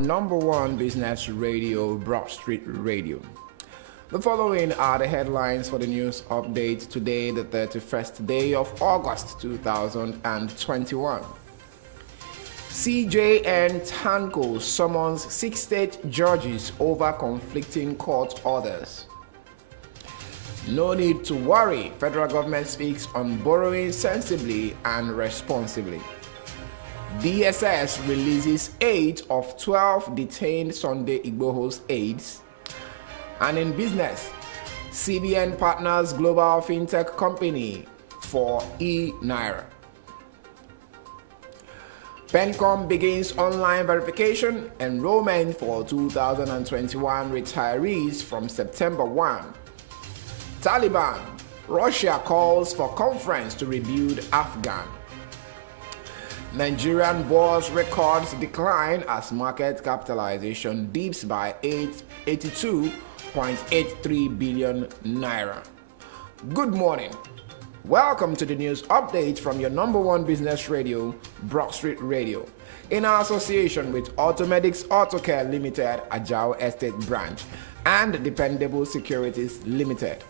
number one business radio, Broadstreet Radio. The following are the headlines for the news update today, the 31st day of August 2021. CJN Tanko summons 6 state judges over conflicting court orders. No need to worry, federal government speaks on borrowing sensibly and responsibly. DSS releases 8 of 12 detained Sunday Igboho's aides. And in business, CBN partners global fintech company for e-Naira. PENCOM begins online verification enrollment for 2021 retirees from September 1. Taliban, Russia calls for conference to rebuild Afghan. Nigerian bourse records decline as market capitalization dips by 82.83 billion naira. Good morning. Welcome to the news update from your number one business radio, Broadstreet Radio, in association with Automedics Autocare Limited, Ajao Estate Branch, and Dependable Securities Limited.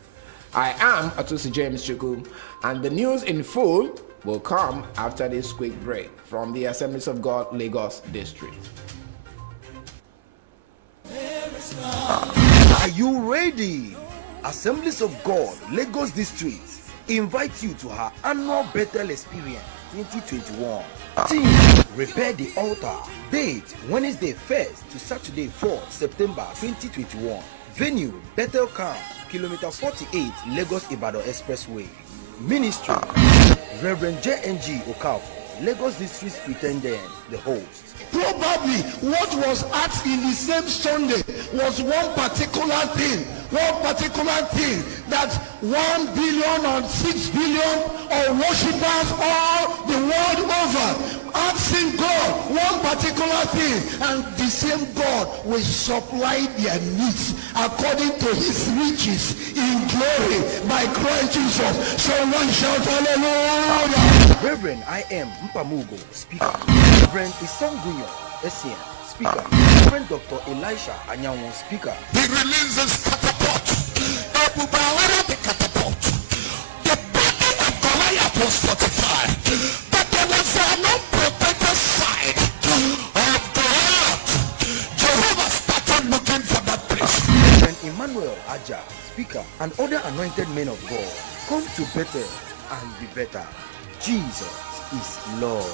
I am Atusi James Chuku, and the news in full will come after this quick break from the Assemblies of God, Lagos District. Are you ready? Assemblies of God, Lagos District invite you to her annual Bethel Experience 2021. Theme: Repair the Altar. Date: Wednesday 1st to Saturday 4th September 2021. Venue: Bethel Camp, Kilometer 48, Lagos Ibadan Expressway. Ministry: Reverend J.N.G. Okafor, Lagos District Superintendent, the host. Probably what was asked in the same Sunday was one particular thing that 1 billion or 6 billion or worshippers all the world over asking God one particular thing, and the same God will supply their needs according to his riches in glory by Christ Jesus. Someone shout hallelujah. Reverend I.M. Mpamugo, speaker. Reverend Isongunyo, SCN, speaker. Reverend Dr. Elisha Anyanwo, speaker. He releases catapult. The catapult. The battle of Goliath was fortified, but there was no protected side of Goliath. Jehovah started looking for that place. Reverend Emmanuel Aja, speaker, and other anointed men of God. Come to Bethel and be better. Jesus is Lord.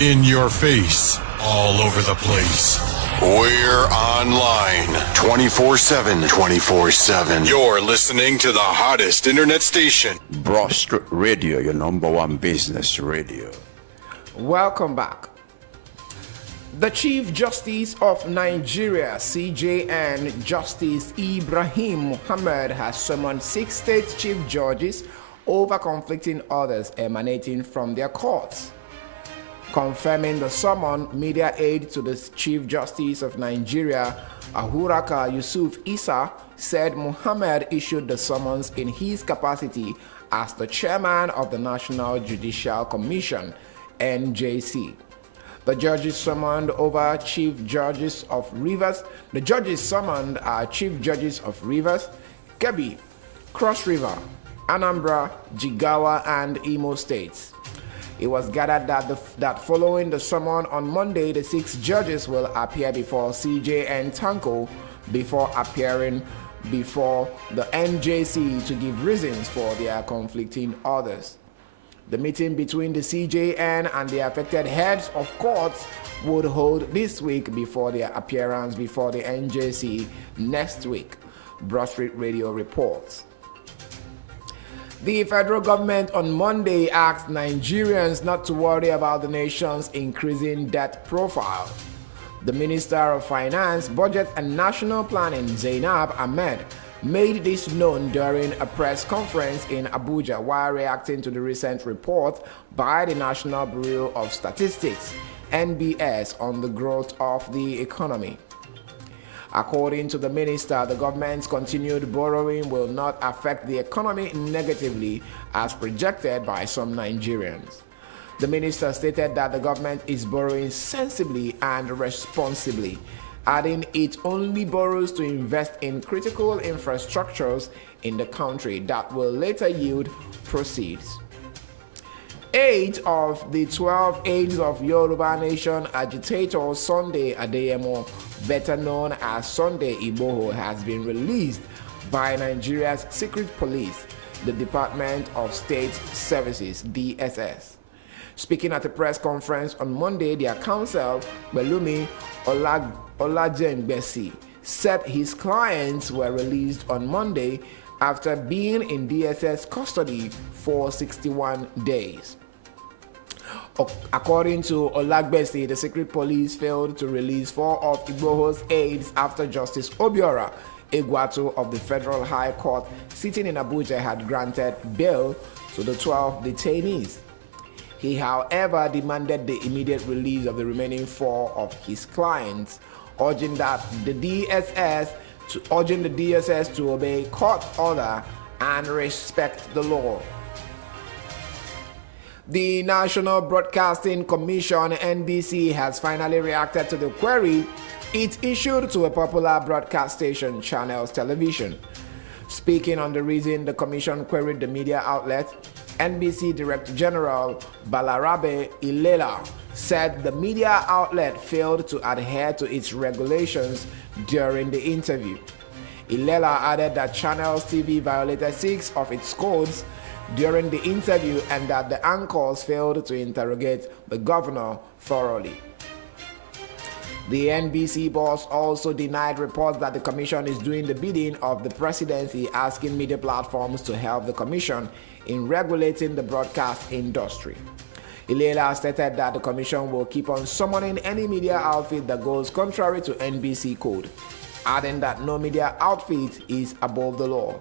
In your face, all over the place. We're online 24/7. 24/7. You're listening to the hottest internet station, Broadstreet Radio, your number one business radio. Welcome back. The Chief Justice of Nigeria, CJN, Justice Ibrahim Muhammad, has summoned 6 state chief judges over conflicting orders emanating from their courts. Confirming the summon, media aide to the Chief Justice of Nigeria, Ahuraka Yusuf Isa, said Muhammad issued the summons in his capacity as the chairman of the National Judicial Commission, NJC. The judges summoned over Chief Judges of Rivers. The judges summoned are Chief Judges of Rivers, Kebbi, Cross River, Anambra, Jigawa, and Imo states. It was gathered that following the summon on Monday, the 6 judges will appear before CJN Tanko before appearing before the NJC to give reasons for their conflicting orders. The meeting between the CJN and the affected heads of courts would hold this week before their appearance before the NJC next week, Broadstreet Radio reports. The federal government on Monday asked Nigerians not to worry about the nation's increasing debt profile. The Minister of Finance, Budget and National Planning, Zainab Ahmed, made this known during a press conference in Abuja while reacting to the recent report by the National Bureau of Statistics, NBS, on the growth of the economy. According to the minister, the government's continued borrowing will not affect the economy negatively as projected by some Nigerians. The minister stated that the government is borrowing sensibly and responsibly, adding it only borrows to invest in critical infrastructures in the country that will later yield proceeds. 8 of the 12 aides of Yoruba Nation agitator Sunday Adeyemo, better known as Sunday Igboho, has been released by Nigeria's secret police, the Department of State Services, DSS. Speaking at a press conference on Monday, their counsel, Belumi Olajengbesi, said his clients were released on Monday after being in DSS custody for 61 days. According to Olagbesi, the secret police failed to release 4 of Igboho's aides after Justice Obiora Egwatu of the Federal High Court sitting in Abuja had granted bail to the 12 detainees. He, however, demanded the immediate release of the remaining 4 of his clients, urging the DSS to obey court order and respect the law. The National Broadcasting Commission, NBC, has finally reacted to the query it issued to a popular broadcast station, Channels Television. Speaking on the reason the commission queried the media outlet, NBC Director General Balarabe Ilela said the media outlet failed to adhere to its regulations during the interview. Ilela added that Channels TV violated 6 of its codes during the interview and that the anchors failed to interrogate the governor thoroughly. The NBC boss also denied reports that the commission is doing the bidding of the presidency, asking media platforms to help the commission in regulating the broadcast industry. Ilela stated that the commission will keep on summoning any media outfit that goes contrary to NBC code, adding that no media outfit is above the law.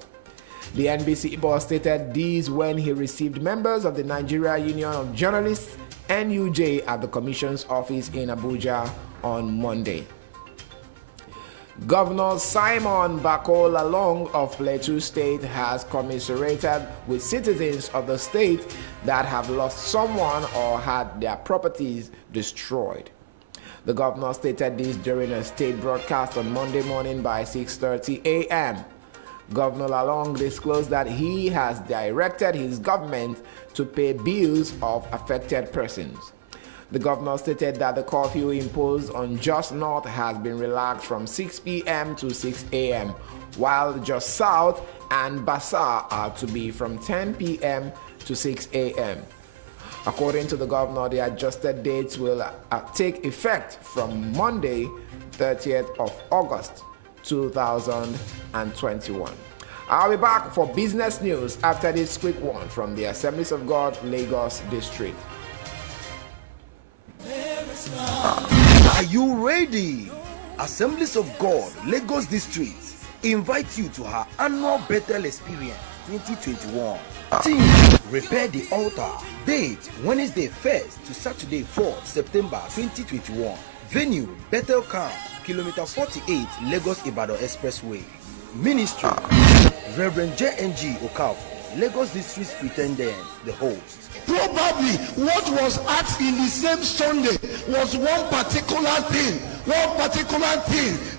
The NBC boss stated these when he received members of the Nigeria Union of Journalists, NUJ, at the commission's office in Abuja on Monday. Governor Simon Bako-Lalong of Plateau State has commiserated with citizens of the state that have lost someone or had their properties destroyed. The governor stated this during a state broadcast on Monday morning by 6:30 a.m. Governor Lalong disclosed that he has directed his government to pay bills of affected persons. The governor stated that the curfew imposed on Jos North has been relaxed from 6 p.m. to 6 a.m., while Jos South and Basa are to be from 10 p.m. to 6 a.m. According to the governor, the adjusted dates will take effect from Monday, 30th of August, 2021. I'll be back for business news after this quick one from the Assemblies of God, Lagos District. Are you ready? Assemblies of God, Lagos District invites you to her annual Bethel Experience 2021. Theme: Repair the Altar. Date: Wednesday 1st to Saturday 4th September 2021. Venue: Bethel Camp, Kilometer 48, Lagos Ibadan Expressway. Ministry: Reverend J.N.G. Okafor, Lagos District Superintendent, the host. Probably what was asked in the same Sunday was one particular thing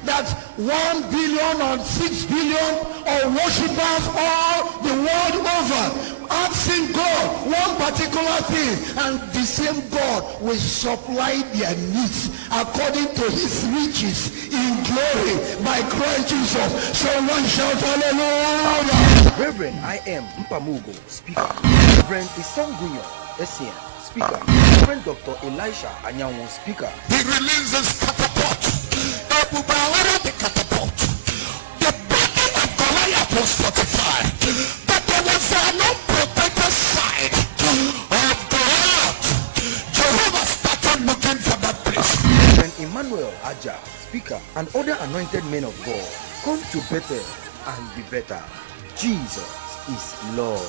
that 1 billion or 6 billion of worshippers all the world over asking God one particular thing, and the same God will supply their needs according to his riches in glory by Christ Jesus. Someone shout hallelujah. Reverend I.M. Mpamugo, speaker. Reverend Isangunyo, SCN, speaker. Reverend Dr. Elisha Anyanwu, speaker. He releases catapult. The catapult. The battle of Goliath was fortified, but there was no protected side of Goliath. Jehovah started looking for that place. Reverend Emmanuel Aja, speaker, and other anointed men of God, come to Bethel and be better. Jesus is Lord.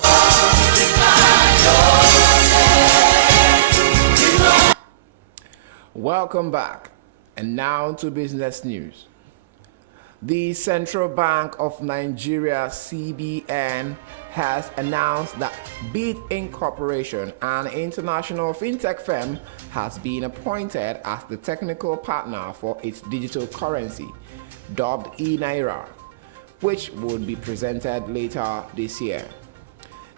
Welcome back. And now to business news. The Central Bank of Nigeria, CBN, has announced that Beat Incorporation, an international fintech firm, has been appointed as the technical partner for its digital currency, dubbed e-Naira, which would be presented later this year.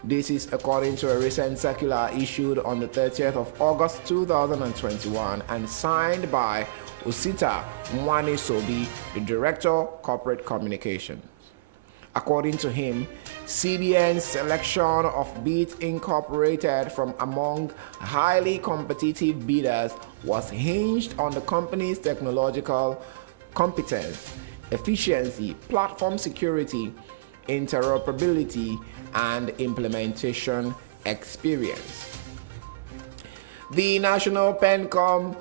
This is according to a recent circular issued on the 30th of August 2021 and signed by Osita Mwani-Sobi, the Director, Corporate Communications. According to him, CBN's selection of Beat Incorporated from among highly competitive bidders was hinged on the company's technological competence, efficiency, platform security, interoperability, and implementation experience. The National Pension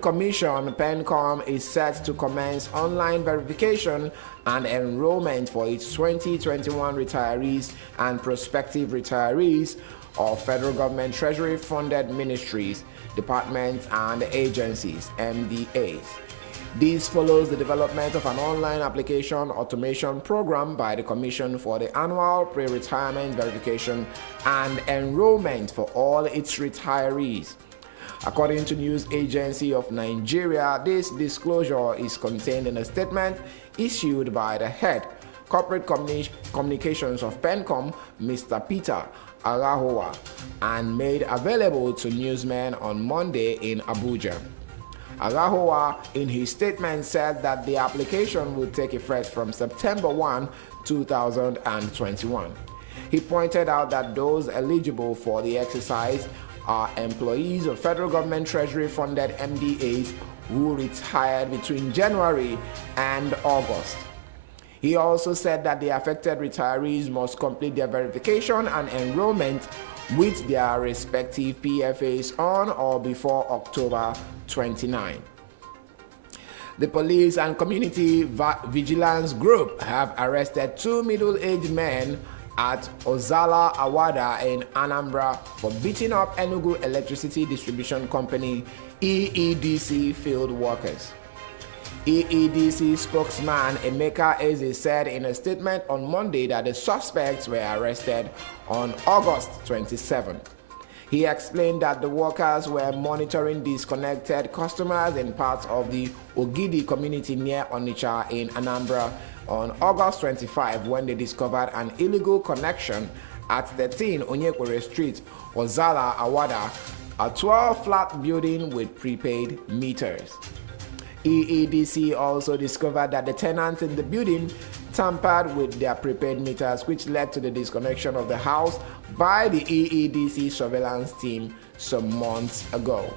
Commission, PENCOM, is set to commence online verification and enrollment for its 2021 retirees and prospective retirees of federal government treasury-funded ministries, departments, and agencies, MDAs. This follows the development of an online application automation program by the Commission for the annual pre-retirement verification and enrollment for all its retirees. According to News Agency of Nigeria, this disclosure is contained in a statement issued by the head corporate communications of PENCOM, Mr. Peter Arahowa, and made available to newsmen on Monday in Abuja. Arahowa, in his statement, said that the application would take effect from September 1, 2021. He pointed out that those eligible for the exercise are employees of federal government treasury-funded MDAs who retired between January and August. He also said that the affected retirees must complete their verification and enrollment with their respective PFAs on or before October 29. The police and community vigilance group have arrested two middle-aged men at Ozala Awada in Anambra for beating up Enugu Electricity Distribution Company EEDC field workers. EEDC spokesman Emeka Eze said in a statement on Monday that the suspects were arrested on August 27. He explained that the workers were monitoring disconnected customers in parts of the Ogidi community near Onitsha in Anambra on August 25 when they discovered an illegal connection at 13 Onyekwere Street, Ozala Awada, a 12-flat building with prepaid meters. EEDC also discovered that the tenants in the building tampered with their prepaid meters, which led to the disconnection of the house by the EEDC surveillance team some months ago.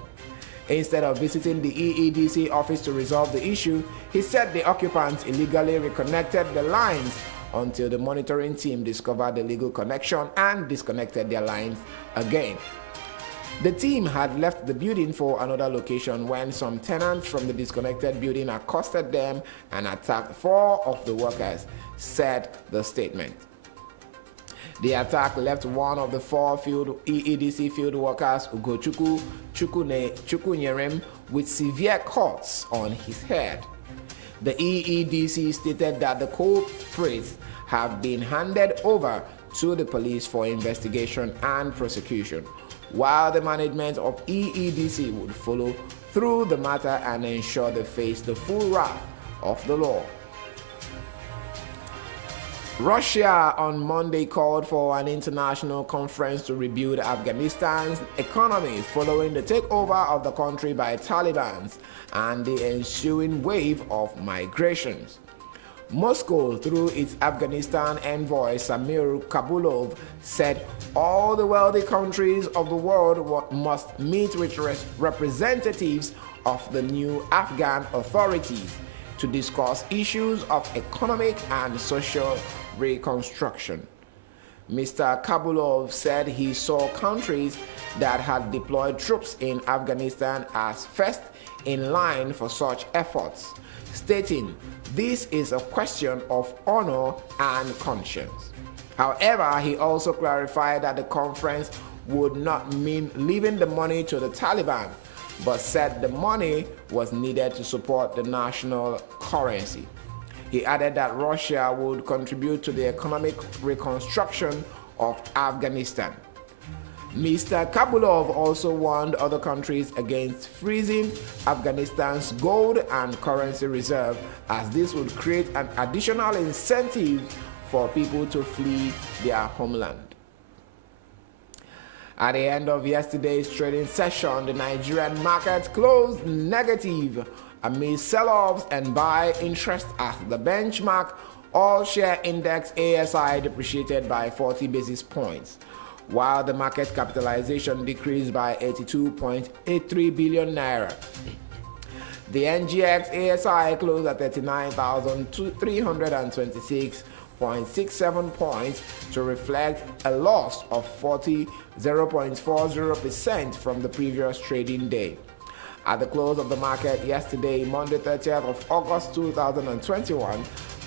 Instead of visiting the EEDC office to resolve the issue, he said the occupants illegally reconnected the lines until the monitoring team discovered the legal connection and disconnected their lines again. The team had left the building for another location when some tenants from the disconnected building accosted them and attacked four of the workers, said the statement. The attack left one of the four EEDC field workers, Ugochukwu Chukwunyerem, with severe cuts on his head. The EEDC stated that the culprits have been handed over to the police for investigation and prosecution, while the management of EEDC would follow through the matter and ensure they face the full wrath of the law. Russia on Monday called for an international conference to rebuild Afghanistan's economy following the takeover of the country by Taliban and the ensuing wave of migrations. Moscow, through its Afghanistan envoy Samir Kabulov, said all the wealthy countries of the world must meet with representatives of the new Afghan authorities to discuss issues of economic and social reconstruction. Mr. Kabulov said he saw countries that had deployed troops in Afghanistan as first in line for such efforts, stating, "This is a question of honor and conscience." However, he also clarified that the conference would not mean leaving the money to the Taliban, but said the money was needed to support the national currency. He added that Russia would contribute to the economic reconstruction of Afghanistan. Mr. Kabulov also warned other countries against freezing Afghanistan's gold and currency reserve, as this would create an additional incentive for people to flee their homeland. At the end of yesterday's trading session, the Nigerian market closed negative amid sell-offs and buy interest as the benchmark all-share index ASI depreciated by 40 basis points, while the market capitalization decreased by 82.83 billion naira. The NGX ASI closed at 39,326.67 points to reflect a loss of 0.40% from the previous trading day. At the close of the market yesterday, Monday 30th of August 2021,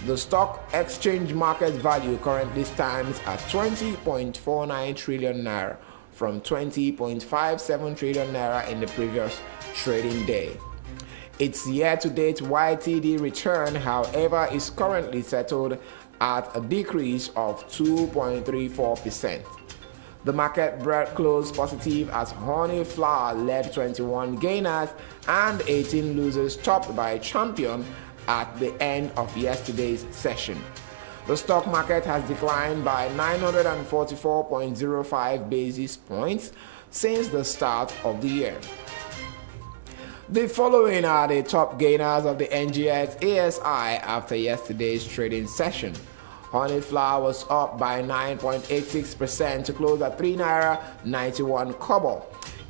the stock exchange market value currently stands at 20.49 trillion naira from 20.57 trillion naira in the previous trading day. Its year-to-date YTD return, however, is currently settled at a decrease of 2.34%. The market closed positive as honey flour led 21 gainers and 18 losers, topped by Champion at the end of yesterday's session. The stock market has declined by 944.05 basis points since the start of the year. The following are the top gainers of the NGX ASI after yesterday's trading session. Honey flour was up by 9.86% to close at 3 naira 91 kobo.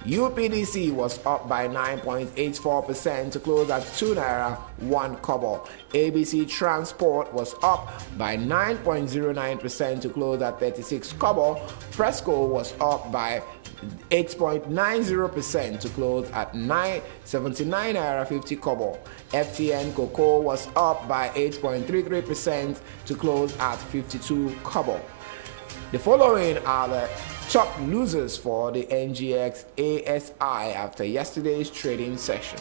UPDC was up by 9.84% to close at 2 naira 1 kobo. ABC Transport was up by 9.09% to close at 36 kobo. Presco was up by 8.90% to close at 79 naira 50 kobo. FTN Cocoa was up by 8.33% to close at 52 kobo. The following are the top losers for the NGX ASI after yesterday's trading session.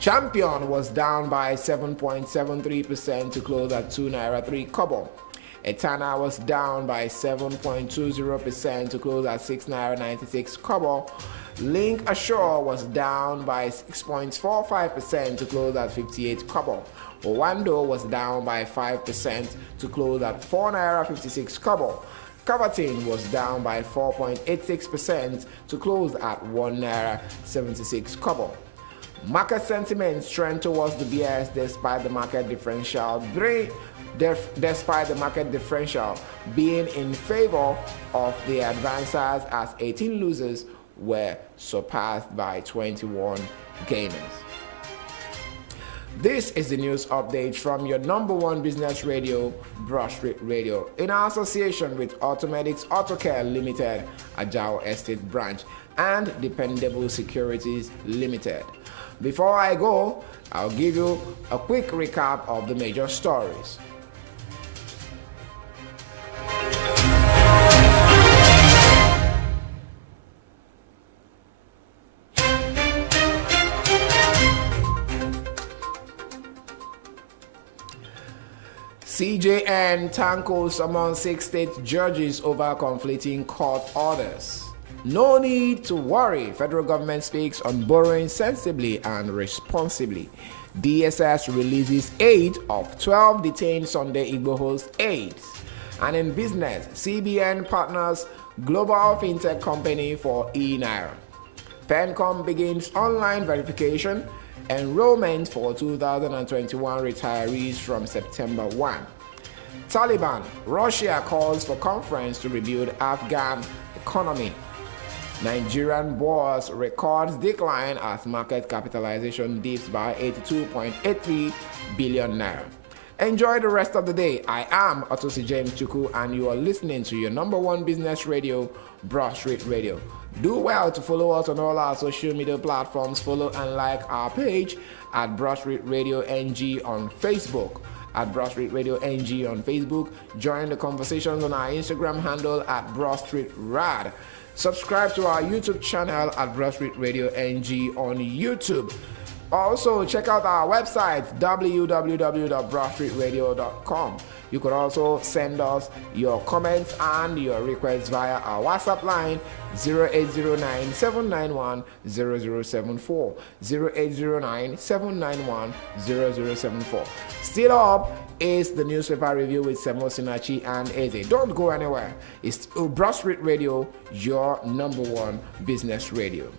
Champion was down by 7.73% to close at 2 naira 3 kobo. Etana was down by 7.20% to close at 6 naira 96 kobo. Link Ashore was down by 6.45% to close at 58 kobo. Owando was down by 5% to close at 4 naira 56 kobo. Cavatin was down by 4.86% to close at 1 naira 76 kobo. Market sentiment strength towards the BS despite the market differential being in favor of the advancers, as 18 losers were surpassed by 21 gainers. This is the news update from your number one business radio, Broadstreet Radio, in association with Automedics Autocare Limited, Ajao Estate Branch, and Dependable Securities Limited. Before I go, I'll give you a quick recap of the major stories. CJN tackles among 6 state judges over conflicting court orders. No need to worry, federal government speaks on borrowing sensibly and responsibly. DSS releases 8 of 12 detained Sunday Igboho's aides. And in business, CBN partners global fintech company for e-Naira. PenCom begins online verification. Enrollment for 2021 retirees from September 1. Taliban, Russia calls for conference to rebuild Afghan economy. Nigerian bourse records decline as market capitalization dips by 82.83 billion naira. Enjoy the rest of the day. I am Otosi James Chuku, and you are listening to your number one business radio, Broadstreet Radio. Do well to follow us on all our social media platforms. Follow and like our page at Broadstreet Radio NG on Facebook. At Broadstreet Radio NG on Facebook. Join the conversations on our Instagram handle at Broadstreet Rad. Subscribe to our YouTube channel at Broadstreet Radio NG on YouTube. Also, check out our website, www.broadstreetradio.com. You could also send us your comments and your requests via our WhatsApp line, 0809-791-0074, 0809-791-0074. Still up is the newspaper review with Semo Sinachi and Eze. Don't go anywhere. It's Broadstreet Radio, your number one business radio.